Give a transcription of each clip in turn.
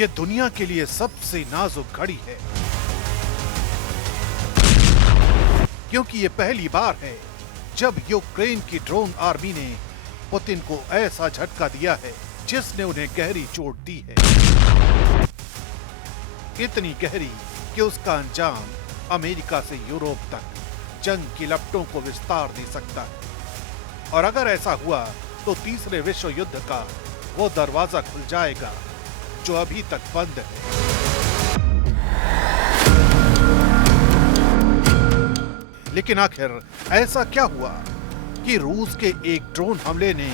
ये दुनिया के लिए सबसे नाजुक घड़ी है, क्योंकि ये पहली बार है जब यूक्रेन की ड्रोन आर्मी ने पुतिन को ऐसा झटका दिया है जिसने उन्हें गहरी चोट दी है, इतनी गहरी कि उसका अंजाम अमेरिका से यूरोप तक जंग की लपटों को विस्तार दे सकता है। और अगर ऐसा हुआ तो तीसरे विश्व युद्ध का वो दरवाजा खुल जाएगा जो अभी तक बंद है। लेकिन आखिर ऐसा क्या हुआ कि रूस के एक ड्रोन हमले ने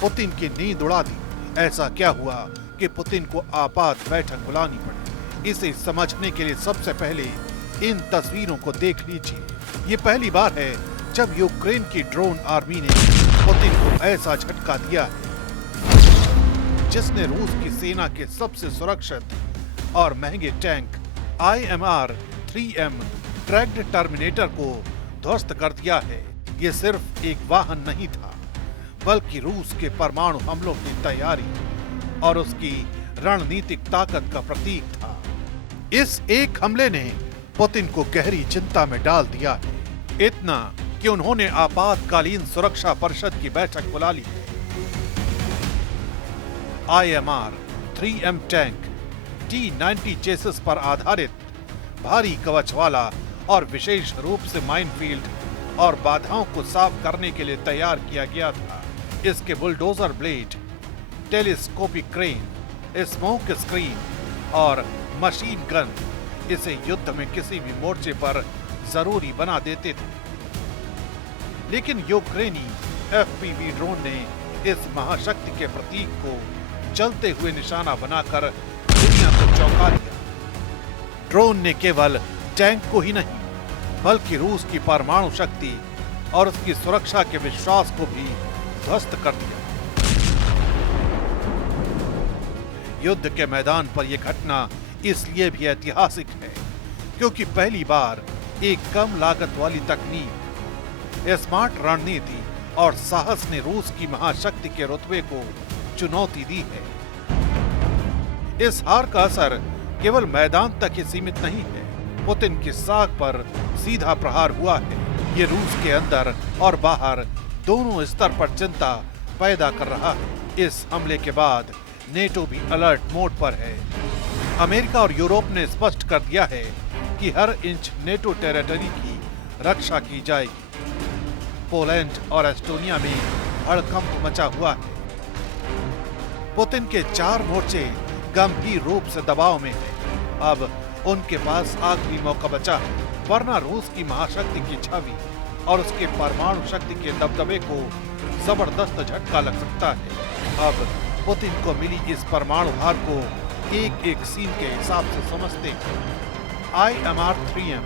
पुतिन की नींद उड़ा दी? ऐसा क्या हुआ कि पुतिन को आपात बैठक बुलानी पड़ी? इसे समझने के लिए सबसे पहले इन तस्वीरों को देख लीजिए। ये पहली बार है जब यूक्रेन की ड्रोन आर्मी ने पुतिन को ऐसा झटका दिया है जिसने रूस की सेना के सबसे सुरक्षित और महंगे टैंक IMR-3M ट्रैक्ड टर्मिनेटर को ध्वस्त कर दिया है। ये सिर्फ एक वाहन नहीं था, बल्कि रूस के परमाणु हमलों की तैयारी और उसकी रणनीतिक ताकत का प्रतीक था। इस एक हमले ने पुतिन को गहरी चिंता में डाल दिया है, इतना कि उन्होंने आपातकालीन सुरक्षा परिषद की बैठक बुला ली है। IMR-3M टैंक T-90 चेसिस पर आधारित भारी कवच वाला और विशेष रूप से माइनफील्ड और बाधाओं को साफ करने के लिए तैयार किया गया था। इसके bulldozer blade, telescopic crane, smoke screen और मशीन गन इसे युद्ध में किसी भी मोर्चे पर जरूरी बना देते थे। लेकिन यूक्रेनी FPV ड्रोन ने इस महाशक्ति के प्रतीक को चलते हुए निशाना बनाकर दुनिया को चौंका दिया। ड्रोन ने केवल टैंक को ही नहीं, बल्कि रूस की परमाणु शक्ति और उसकी सुरक्षा के विश्वास को भी ध्वस्त कर दिया। युद्ध के मैदान पर यह घटना इसलिए भी ऐतिहासिक है क्योंकि पहली बार एक कम लागत वाली तकनीक, स्मार्ट रणनीति और साहस ने रूस की महाशक्ति के रुतबे को चुनौती दी है। इस हार का असर केवल मैदान तक ही सीमित नहीं है, पुतिन की साख पर सीधा प्रहार हुआ है। ये रूस के अंदर और बाहर दोनों स्तर पर चिंता पैदा कर रहा है। इस हमले के बाद नेटो भी अलर्ट मोड पर है। अमेरिका और यूरोप ने स्पष्ट कर दिया है कि हर इंच नेटो टेरिटरी की रक्षा की जाएगी। पोलैंड और एस्टोनिया में हड़कंप मचा हुआ है। पुतिन के 4 मोर्चे गंभीर रूप से दबाव में हैं। अब उनके पास आखिरी मौका बचा है, वरना रूस की महाशक्ति की छवि और उसके परमाणु शक्ति के दबदबे को जबरदस्त झटका लग सकता है। अब पुतिन को मिली इस परमाणु हार को एक एक सीन के हिसाब से समझते हैं। IMR-3M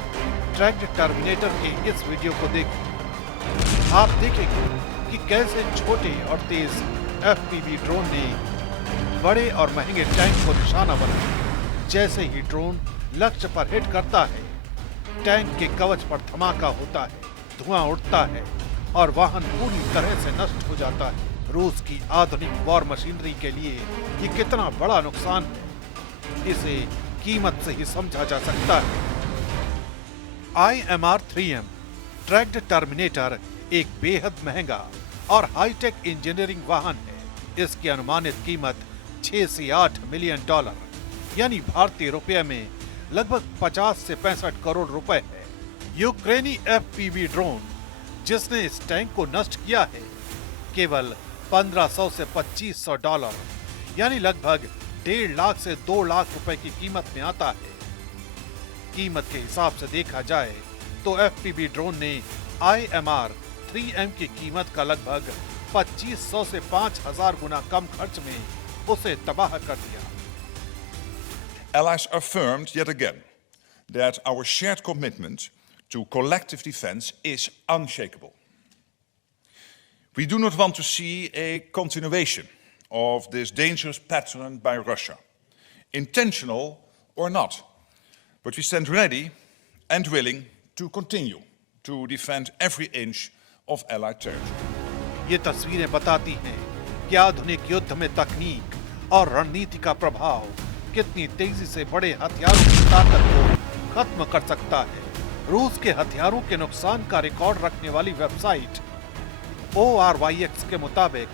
ट्रैक्ड टर्मिनेटर के इस वीडियो को देखें। आप देखेंगे कि कैसे छोटे और तेज FPV ड्रोन ने बड़े और महंगे टैंक को निशाना बनाया। जैसे ही ड्रोन लक्ष्य पर हिट करता है, टैंक के कवच पर धमाका होता है, धुआं उठता है और वाहन पूरी तरह से नष्ट हो जाता है। रूस की आधुनिक वॉर मशीनरी के लिए ये कितना बड़ा नुकसान है, इसे कीमत से ही समझा जा सकता है। IMR-3M ट्रैक्ड टर्मिनेटर एक बेहद महंगा और हाईटेक इंजीनियरिंग वाहन है। इसकी अनुमानित कीमत 6 से 8 मिलियन डॉलर यानी भारतीय रुपये में लगभग 50 से 65 करोड़ रुपए है। यूक्रेनी FPV ड्रोन जिसने इस टैंक को नष्ट किया है, केवल 1500 से 2500 डॉलर यानी लगभग 1.5 लाख से 2 लाख रुपए की कीमत में आता है। कीमत के हिसाब से देखा जाए तो FPV ड्रोन ने IMR-3M की कीमत का लगभग 2500 से 5000 गुना कम खर्च में उसे तबाह कर दिया। Allies affirmed yet again that our shared commitment to collective defense is unshakable. We do not want to see a continuation of this dangerous pattern by Russia, intentional or not, but we stand ready and willing to continue to defend every inch of Allied territory. ये तस्वीरें बताती हैं कि आधुनिक युद्ध में तकनीक और रणनीति का प्रभाव कितनी तेजी से बड़े हथियारों की ताकत को खत्म कर सकता है। रूस के हथियारों के नुकसान का रिकॉर्ड रखने वाली वेबसाइट ORYX के मुताबिक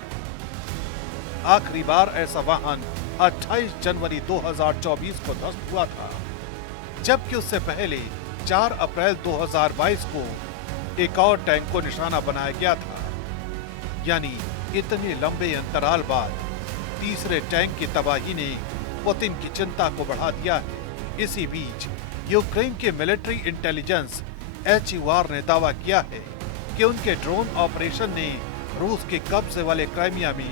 आखिरी बार ऐसा वाहन 28 जनवरी 2024 को ध्वस्त हुआ था, जबकि उससे पहले 4 अप्रैल 2022 को एक और टैंक को निशाना बनाया गया था। यानी इतने लंबे अंतराल बाद तीसरे टैंक की तबाही ने पुतिन की चिंता को बढ़ा दिया है। इसी बीच यूक्रेन के मिलिट्री इंटेलिजेंस HUR ने दावा किया है कि उनके ड्रोन ऑपरेशन ने रूस के कब्जे वाले क्राइमिया में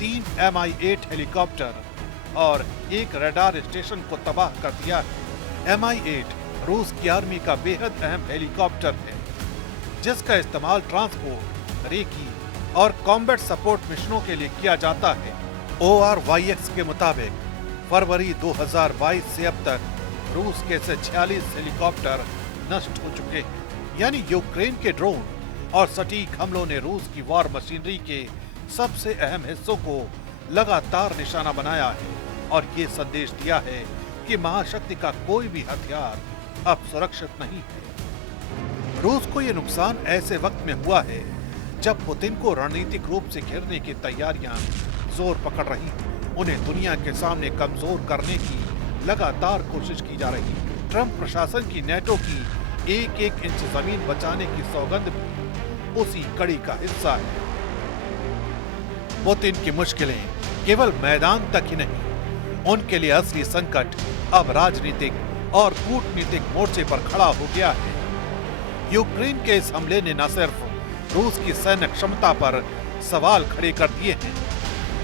3 Mi-8 हेलीकॉप्टर और एक रडार स्टेशन को तबाह कर दिया है। Mi-8 रूस की आर्मी का बेहद अहम हेलीकॉप्टर है, जिसका इस्तेमाल ट्रांसपोर्ट, रेकी और कॉम्बैट सपोर्ट मिशनों के लिए किया जाता है। ORYX के मुताबिक फरवरी 2022 से अब तक रूस के से 46 हेलीकॉप्टर नष्ट हो चुके हैं। यानी यूक्रेन के ड्रोन और सटीक हमलों ने रूस की वॉर मशीनरी के सबसे अहम हिस्सों को लगातार निशाना बनाया है और ये संदेश दिया है कि महाशक्ति का कोई भी हथियार अब सुरक्षित नहीं है। रूस को ये नुकसान ऐसे वक्त में हुआ है जब पुतिन को रणनीतिक रूप से घेरने की तैयारियां जोर पकड़ रही हैं। उन्हें दुनिया के सामने कमजोर करने की लगातार कोशिश की जा रही है। ट्रंप प्रशासन की नेटो की एक एक इंच जमीन बचाने की सौगंध भी उसी कड़ी का हिस्सा है। पुतिन की मुश्किलें केवल मैदान तक ही नहीं, उनके लिए असली संकट अब राजनीतिक और कूटनीतिक मोर्चे पर खड़ा हो गया है। यूक्रेन के इस हमले ने न सिर्फ रूस की सैन्य क्षमता पर सवाल खड़े कर दिए हैं,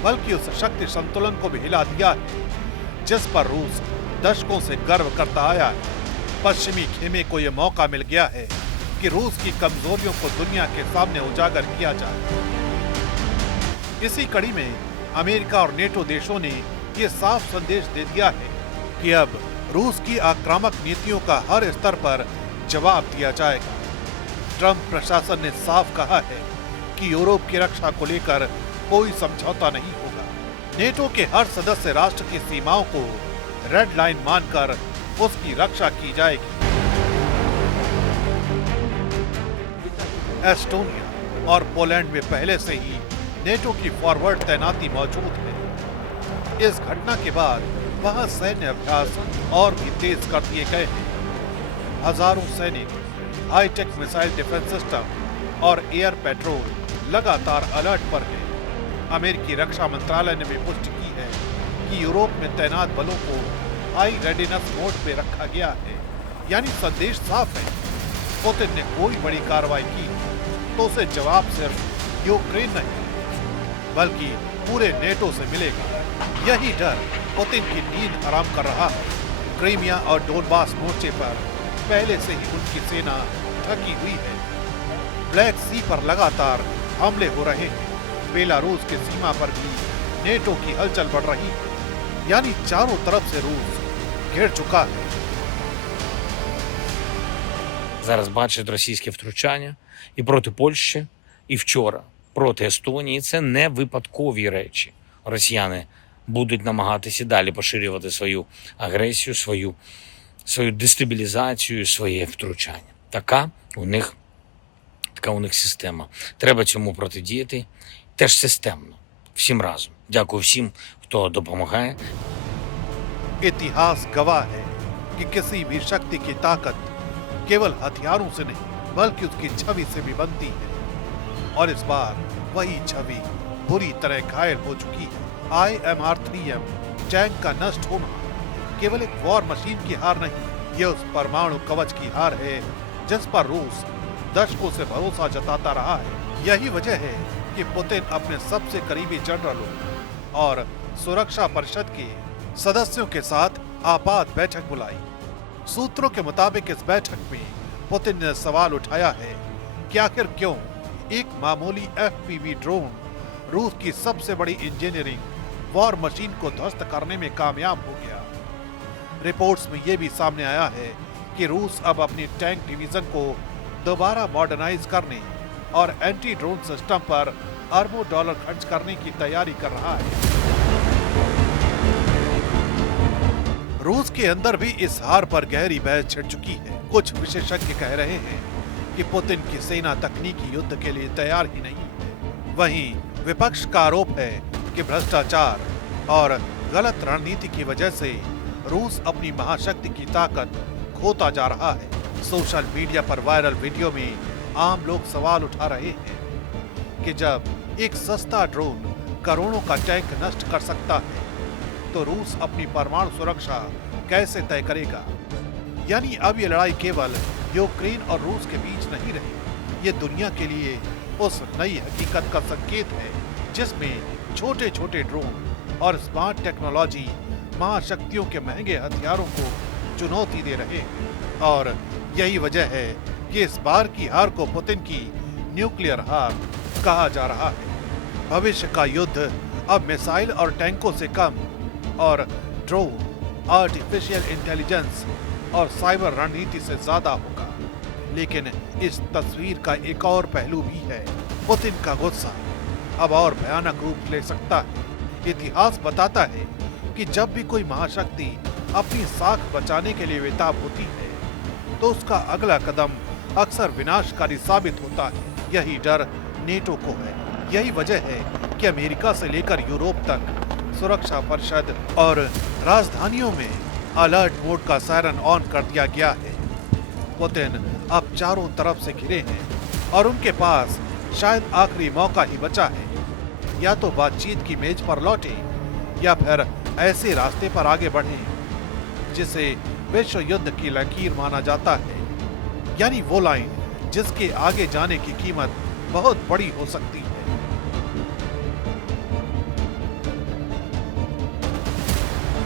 बल्कि उस शक्ति संतुलन को भी हिला दिया है जिस पर रूस दशकों से गर्व करता आया है। पश्चिमी खेमे को यह मौका मिल गया है कि रूस की कमजोरियों को दुनिया के सामने उजागर किया जाए। इसी कड़ी में अमेरिका और नेटो देशों ने ये साफ संदेश दे दिया है कि अब रूस की आक्रामक नीतियों का हर स्तर पर जवाब दिया जाएगा। ट्रंप प्रशासन ने साफ कहा है कि यूरोप की रक्षा को लेकर कोई समझौता नहीं होगा। नेटो के हर सदस्य राष्ट्र की सीमाओं को रेड लाइन मानकर उसकी रक्षा की जाएगी। एस्टोनिया और पोलैंड में पहले से ही नेटो की फॉरवर्ड तैनाती मौजूद है। इस घटना के बाद वहां सैन्य अभ्यास और भी तेज कर दिए गए हैं। हजारों सैनिक, हाईटेक मिसाइल डिफेंस सिस्टम और एयर पेट्रोल लगातार अलर्ट पर है। अमेरिकी रक्षा मंत्रालय ने भी पुष्टि की है कि यूरोप में तैनात बलों को हाई रेडीनेस मोड पे रखा गया है। यानी संदेश साफ है, पुतिन ने कोई बड़ी कार्रवाई की तो उसे जवाब सिर्फ यूक्रेन नहीं बल्कि पूरे नेटो से मिलेगा। यही डर पुतिन की नींद हराम कर रहा है। क्रीमिया और डोनबास मोर्चे पर पहले से ही उनकी सेना थकी हुई है। ब्लैक सी पर लगातार हमले हो रहे हैं। बेलारूस के सीमा पर भी नेटो की हलचल बढ़ रही है। यानी चारों तरफ से रूस घेर चुका है। Зараз бачать російське втручання і проти Польщі, і вчора проти Естонії. Це не випадкові речі. Росіяни будуть намагатися далі поширювати свою агресію, свою дестабілізацію, своє втручання. Така у них система. Треба цьому протидіяти теж системно, всім разом. Дякую всім, хто допомагає. इतिहास गवाह है कि किसी भी शक्ति की ताकत केवल हथियारों से नहीं बल्कि उसकी छवि से भी बनती है और इस बार वही छवि बुरी तरह घायल हो चुकी है। IMR-3M टैंक का नष्ट होना केवल एक वॉर मशीन की हार नहीं, ये उस परमाणु कवच की हार है जिस पर रूस दशकों से भरोसा जताता रहा है। यही वजह है कि पुतिन अपने सबसे करीबी जनरलों और सुरक्षा परिषद के सदस्यों के साथ आपात बैठक बुलाई। सूत्रों के मुताबिक इस बैठक में पुतिन ने सवाल उठाया है कि आखिर क्यों एक मामूली FPV ड्रोन रूस की सबसे बड़ी इंजीनियरिंग वॉर मशीन को ध्वस्त करने में कामयाब हो गया। रिपोर्ट्स में यह भी सामने आया है कि रूस अब अपनी टैंक डिवीजन को दोबारा मॉडर्नाइज करने और एंटी ड्रोन सिस्टम पर अरबों डॉलर खर्च करने की तैयारी कर रहा है। रूस के अंदर भी इस हार पर गहरी बहस छिड़ चुकी है। कुछ विशेषज्ञ कह रहे हैं कि पुतिन की सेना तकनीकी युद्ध के लिए तैयार ही नहीं है। वहीं विपक्ष का आरोप है कि भ्रष्टाचार और गलत रणनीति की वजह से रूस अपनी महाशक्ति की ताकत खोता जा रहा है। सोशल मीडिया पर वायरल वीडियो में आम लोग सवाल उठा रहे हैं कि जब एक सस्ता ड्रोन करोड़ों का टैंक नष्ट कर सकता है तो रूस अपनी परमाणु सुरक्षा कैसे तय करेगा। यानी अब ये लड़ाई केवल यूक्रेन और रूस के बीच नहीं रही, ये दुनिया के लिए उस नई हकीकत का संकेत है जिसमें छोटे छोटे ड्रोन और स्मार्ट टेक्नोलॉजी महाशक्तियों के महंगे हथियारों को चुनौती दे रहे हैं। और यही वजह है कि इस बार की हार को पुतिन की न्यूक्लियर हार कहा जा रहा है। भविष्य का युद्ध अब मिसाइल और टैंकों से कम और ड्रोन, आर्टिफिशियल इंटेलिजेंस और साइबर रणनीति से ज्यादा होगा। लेकिन इस तस्वीर का एक और पहलू भी है। पुतिन का गुस्सा अब और भयानक रूप ले सकता है। इतिहास बताता है कि जब भी कोई महाशक्ति अपनी साख बचाने के लिए बेताब होती है तो उसका अगला कदम अक्सर विनाशकारी साबित होता है। यही डर नेटो को है। यही वजह है कि अमेरिका से लेकर यूरोप तक सुरक्षा परिषद और राजधानियों में अलर्ट मोड का सायरन ऑन कर दिया गया है। पुतिन अब चारों तरफ से घिरे हैं और उनके पास शायद आखिरी मौका ही बचा है। या तो बातचीत की मेज पर लौटे या फिर ऐसे रास्ते पर आगे बढ़े जिसे विश्व युद्ध की लकीर माना जाता है। यानी वो लाइन जिसके आगे जाने की कीमत बहुत बड़ी हो सकती है।